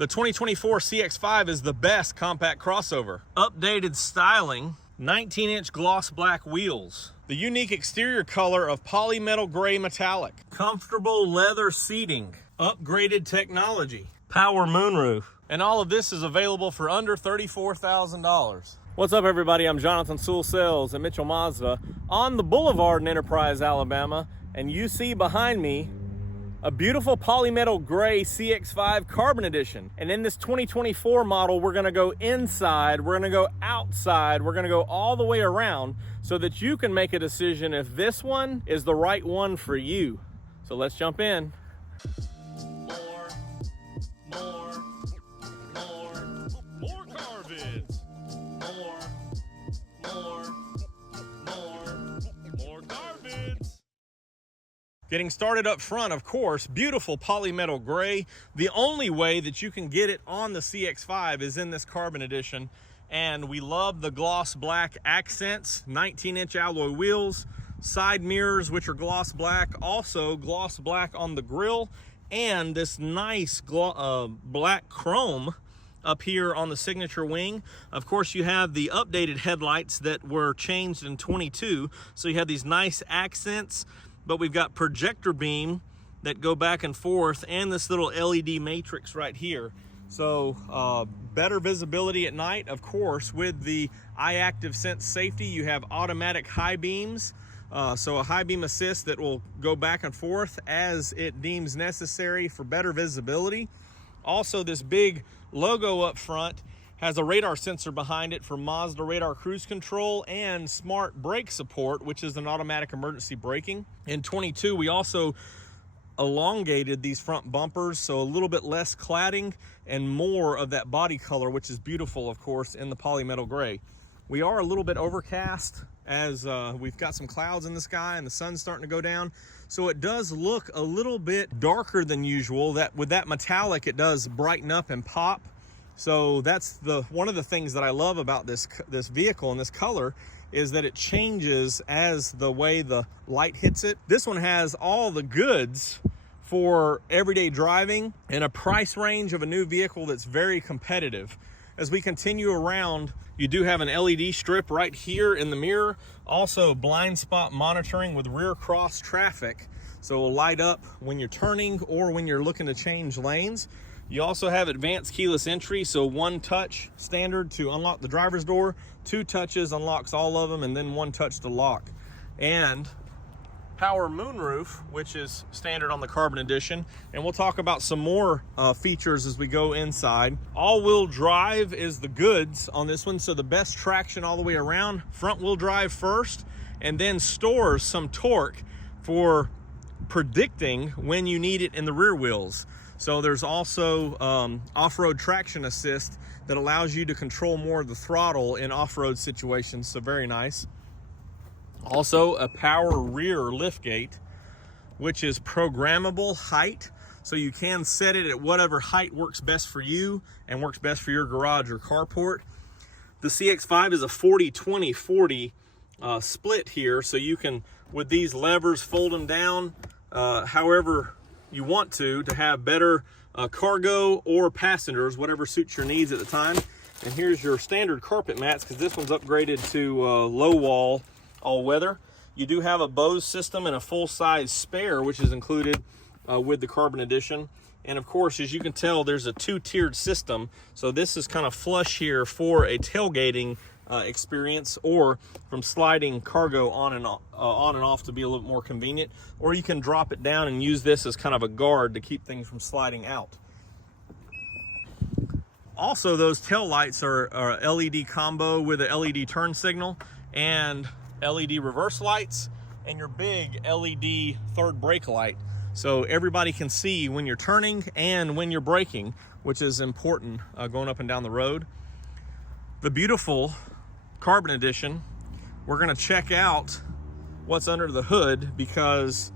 The 2024 CX-5 is the best compact crossover. Updated styling, 19-inch gloss black wheels. The unique exterior color of Polymetal Gray metallic. Comfortable leather seating. Upgraded technology. Power moonroof. And all of this is available for under $34,000. What's up, everybody? I'm Jonathan Sewell Sales at Mitchell Mazda on the Boulevard in Enterprise, Alabama. And you see behind me a beautiful Polymetal Gray CX-5 Carbon Edition. And in this 2024 model, we're gonna go inside, we're gonna go outside, we're gonna go all the way around so that you can make a decision if this one is the right one for you. So let's jump in. More car vids. More car vids. Getting started up front, of course, beautiful Polymetal Gray. The only way that you can get it on the CX-5 is in this Carbon Edition. And we love the gloss black accents, 19-inch alloy wheels, side mirrors, which are gloss black, also gloss black on the grille, and this nice black chrome up here on the signature wing. Of course, you have the updated headlights that were changed in 22. So you have these nice accents, but we've got projector beam that go back and forth and this little LED matrix right here. So better visibility at night. Of course, with the iActive Sense safety, you have automatic high beams. So a high beam assist that will go back and forth as it deems necessary for better visibility. Also, this big logo up front has a radar sensor behind it for Mazda radar cruise control and smart brake support, which is an automatic emergency braking. In 22, we also elongated these front bumpers, so a little bit less cladding and more of that body color, which is beautiful, of course, in the Polymetal Gray. We are a little bit overcast as we've got some clouds in the sky and the sun's starting to go down. So it does look a little bit darker than usual. That with that metallic, it does brighten up and pop. So that's one of the things that I love about this vehicle and this color is that it changes as the way the light hits it. This one has all the goods for everyday driving and a price range of a new vehicle that's very competitive. As we continue around, you do have an LED strip right here in the mirror. Also blind spot monitoring with rear cross traffic. So it will light up when you're turning or when you're looking to change lanes. You also have advanced keyless entry, so one touch standard to unlock the driver's door, 2 touches unlocks all of them, and then 1 touch to lock. And power moonroof, which is standard on the Carbon Edition. And we'll talk about some more features as we go inside. All-wheel drive is the goods on this one, so the best traction all the way around. Front-wheel drive first, and then stores some torque for predicting when you need it in the rear wheels. So there's also off-road traction assist that allows you to control more of the throttle in off-road situations, so very nice. Also a power rear liftgate, which is programmable height, so you can set it at whatever height works best for you and works best for your garage or carport. The CX-5 is a 40-20-40 split here, so you can, with these levers, fold them down however you want to have better cargo or passengers, whatever suits your needs at the time. And here's your standard carpet mats, because this one's upgraded to low wall all weather. You do have a Bose system and a full-size spare, which is included with the Carbon Edition. And of course, as you can tell, there's a 2-tiered system. So this is kind of flush here for a tailgating experience, or from sliding cargo on and off to be a little more convenient. Or you can drop it down and use this as kind of a guard to keep things from sliding out. Also, those tail lights are LED combo with a LED turn signal and LED reverse lights and your big LED third brake light. So everybody can see when you're turning and when you're braking, which is important going up and down the road. The beautiful Carbon Edition, we're gonna check out what's under the hood because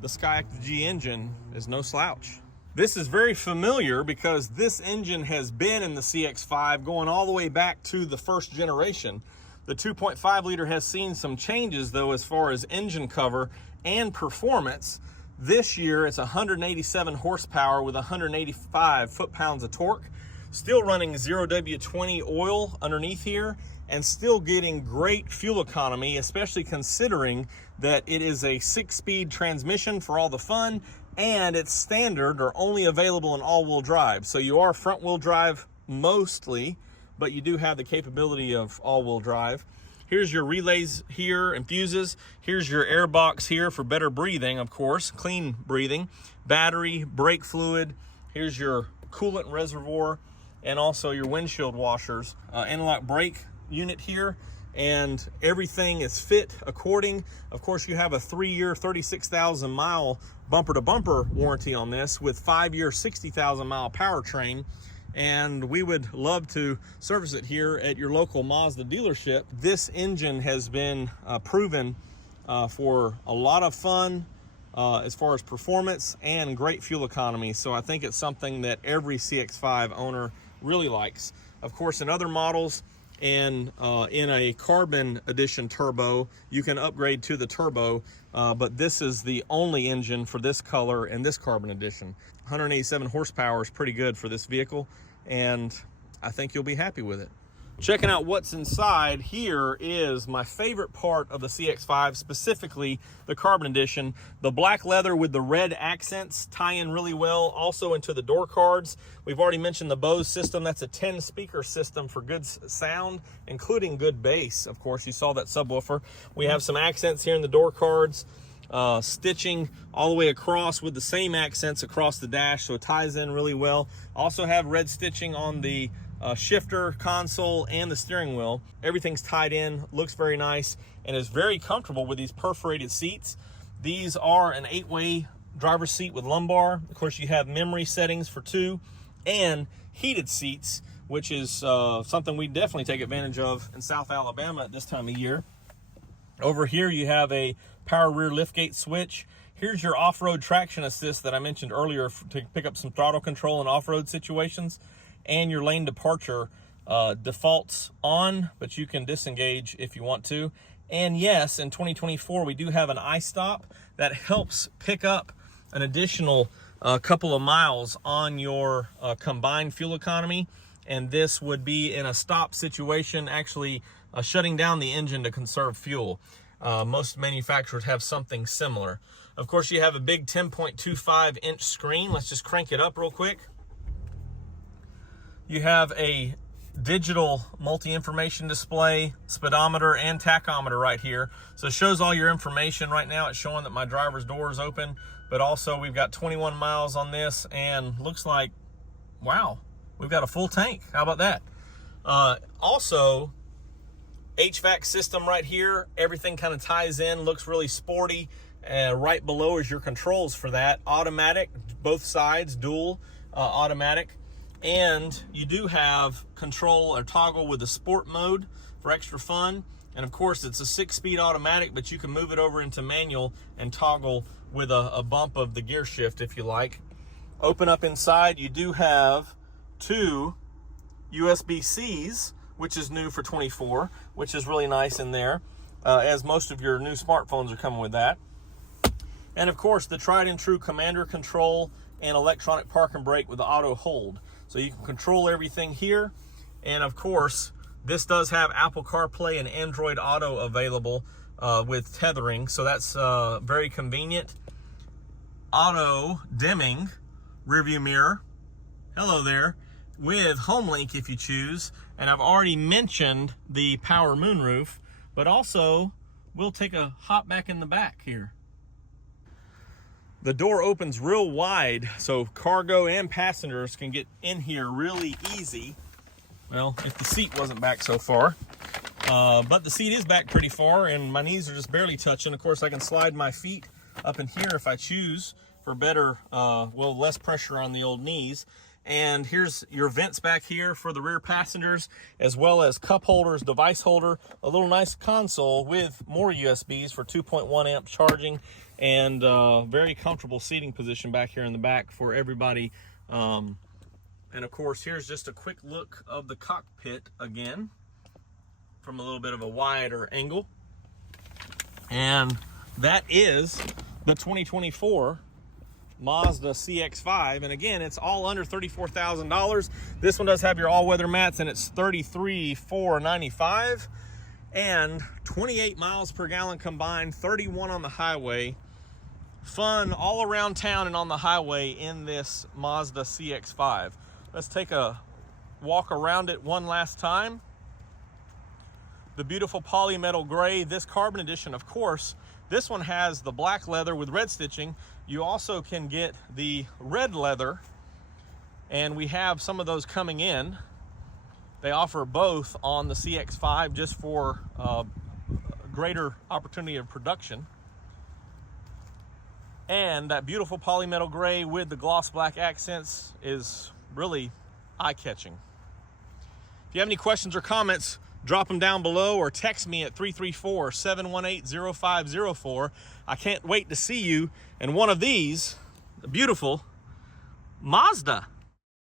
the SkyActiv G engine is no slouch. This is very familiar because this engine has been in the CX-5 going all the way back to the first generation. The 2.5 liter has seen some changes though as far as engine cover and performance. This year, it's 187 horsepower with 185 foot-pounds of torque. Still running 0W20 oil underneath here, and still getting great fuel economy, especially considering that it is a 6-speed transmission for all the fun, and it's standard or only available in all-wheel drive. So you are front-wheel drive mostly, but you do have the capability of all-wheel drive. Here's your relays here and fuses. Here's your air box here for better breathing, of course, clean breathing. Battery, brake fluid. Here's your coolant reservoir and also your windshield washers. Anti-lock brake unit here, and everything is fit according. Of course, you have a 3-year, 36,000 mile bumper-to-bumper warranty on this with 5-year, 60,000 mile powertrain. And we would love to service it here at your local Mazda dealership. This engine has been proven for a lot of fun as far as performance and great fuel economy. So I think it's something that every CX-5 owner really likes. Of course, in other models and in a Carbon Edition turbo, you can upgrade to the turbo, but this is the only engine for this color and this Carbon Edition. 187 horsepower is pretty good for this vehicle, and I think you'll be happy with it. Checking out what's inside, here is my favorite part of the CX-5, specifically the Carbon Edition. The black leather with the red accents tie in really well, also into the door cards. We've already mentioned the Bose system. That's a 10-speaker system for good sound, including good bass. Of course, you saw that subwoofer. We have some accents here in the door cards. Stitching all the way across with the same accents across the dash, so it ties in really well. Also have red stitching on the shifter console and the steering wheel. Everything's tied in, looks very nice, and is very comfortable with these perforated seats. These are an 8-way driver's seat with lumbar. Of course, you have memory settings for 2 and heated seats, which is something we definitely take advantage of in South Alabama at this time of year. Over here you have a power rear liftgate switch. Here's your off-road traction assist that I mentioned earlier to pick up some throttle control in off-road situations. And your lane departure defaults on, but you can disengage if you want to. And yes, in 2024, we do have an iStop that helps pick up an additional couple of miles on your combined fuel economy. And this would be in a stop situation, actually shutting down the engine to conserve fuel. Most manufacturers have something similar. Of course, you have a big 10.25-inch screen. Let's just crank it up real quick. You have a digital multi-information display, speedometer, and tachometer right here. So it shows all your information. Right now it's showing that my driver's door is open, but also we've got 21 miles on this, and looks like, wow, we've got a full tank. How about that? Also, HVAC system right here. Everything kind of ties in, looks really sporty. Right below is your controls for that. Automatic, both sides, dual automatic. And you do have control or toggle with the sport mode for extra fun. And of course, it's a 6-speed automatic, but you can move it over into manual and toggle with a bump of the gear shift if you like. Open up inside, you do have 2 USB-Cs, which is new for 24, which is really nice in there, as most of your new smartphones are coming with that. And of course, the tried and true Commander control and electronic park and brake with the auto hold. So you can control everything here. And of course, this does have Apple CarPlay and Android Auto available with tethering. So that's very convenient. Auto dimming rearview mirror. Hello there. With HomeLink if you choose. And I've already mentioned the power moonroof, but also we'll take a hop back in the back here. The door opens real wide, so cargo and passengers can get in here really easy. Well, if the seat wasn't back so far. But the seat is back pretty far, and my knees are just barely touching. Of course, I can slide my feet up in here if I choose for better, well, less pressure on the old knees. And here's your vents back here for the rear passengers, as well as cup holders, device holder, a little nice console with more USBs for 2.1 amp charging, and very comfortable seating position back here in the back for everybody. And of course, here's just a quick look of the cockpit again from a little bit of a wider angle. And that is the 2024 Mazda CX-5, and again, it's all under $34,000. This one does have your all-weather mats, and it's $33,495, and 28 miles per gallon combined, 31 on the highway. Fun all around town and on the highway in this Mazda CX-5. Let's take a walk around it one last time. The beautiful Polymetal Gray, this Carbon Edition, of course. This one has the black leather with red stitching. You also can get the red leather, and we have some of those coming in. They offer both on the CX-5 just for greater opportunity of production. And that beautiful Polymetal Gray with the gloss black accents is really eye-catching. If you have any questions or comments, drop them down below or text me at 334-718-0504. I can't wait to see you in one of these, the beautiful Mazda.